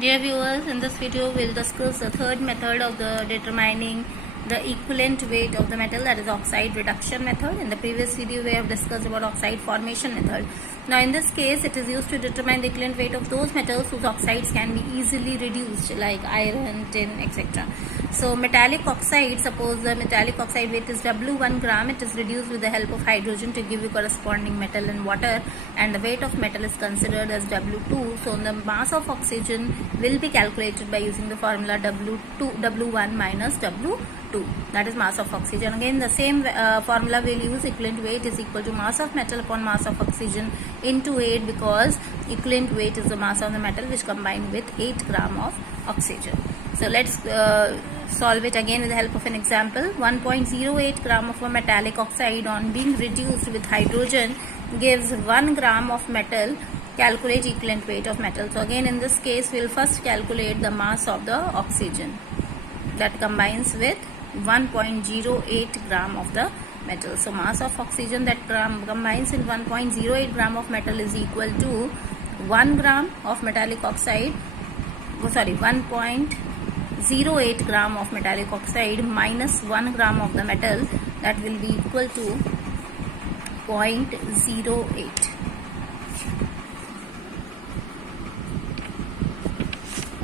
Dear viewers, in this video we'll discuss the third method of the determining the equivalent weight of the metal, that is oxide reduction method. In the previous video we have discussed about oxide formation method. Now in this case it is used to determine the equivalent weight of those metals whose oxides can be easily reduced, like iron, tin, etc. So metallic oxide, suppose the metallic oxide weight is W1 gram, it is reduced with the help of hydrogen to give you corresponding metal and water, and the weight of metal is considered as W2. So the mass of oxygen will be calculated by using the formula W1 minus W2, that is mass of oxygen. Again the same formula will use. Equivalent weight is equal to mass of metal upon mass of oxygen into 8, because equivalent weight is the mass of the metal which combined with 8 gram of oxygen. So let's solve it again with the help of an example. 1.08 gram of a metallic oxide on being reduced with hydrogen gives 1 gram of metal. Calculate equivalent weight of metal. So again in this case we'll first calculate the mass of the oxygen that combines with 1.08 gram of the metal. So mass of oxygen that combines in 1.08 gram of metal is equal to 1 gram of metallic oxide, 1.08 gram of metallic oxide minus 1 gram of the metal, that will be equal to 0.08.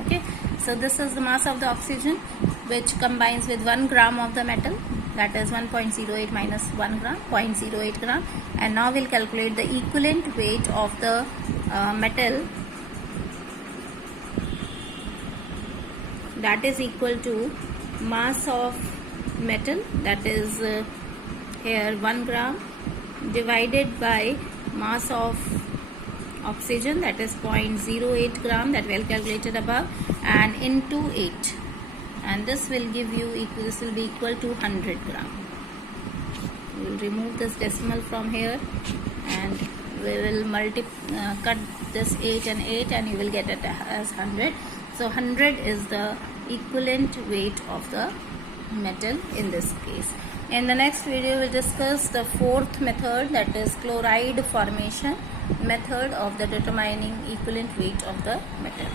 Okay, so this is the mass of the oxygen which combines with 1 gram of the metal, that is 1.08 minus 1 gram, 0.08 gram. And now we'll calculate the equivalent weight of the metal, that is equal to mass of metal, that is here 1 gram, divided by mass of oxygen, that is 0.08 gram, that we have calculated above, and into 8, and this will give you this will be equal to 100 gram. We will remove this decimal from here and we will cut this 8 and 8 and you will get it as 100. So 100 is the equivalent weight of the metal in this case. In the next video we'll discuss the fourth method, that is chloride formation method of the determining equivalent weight of the metal.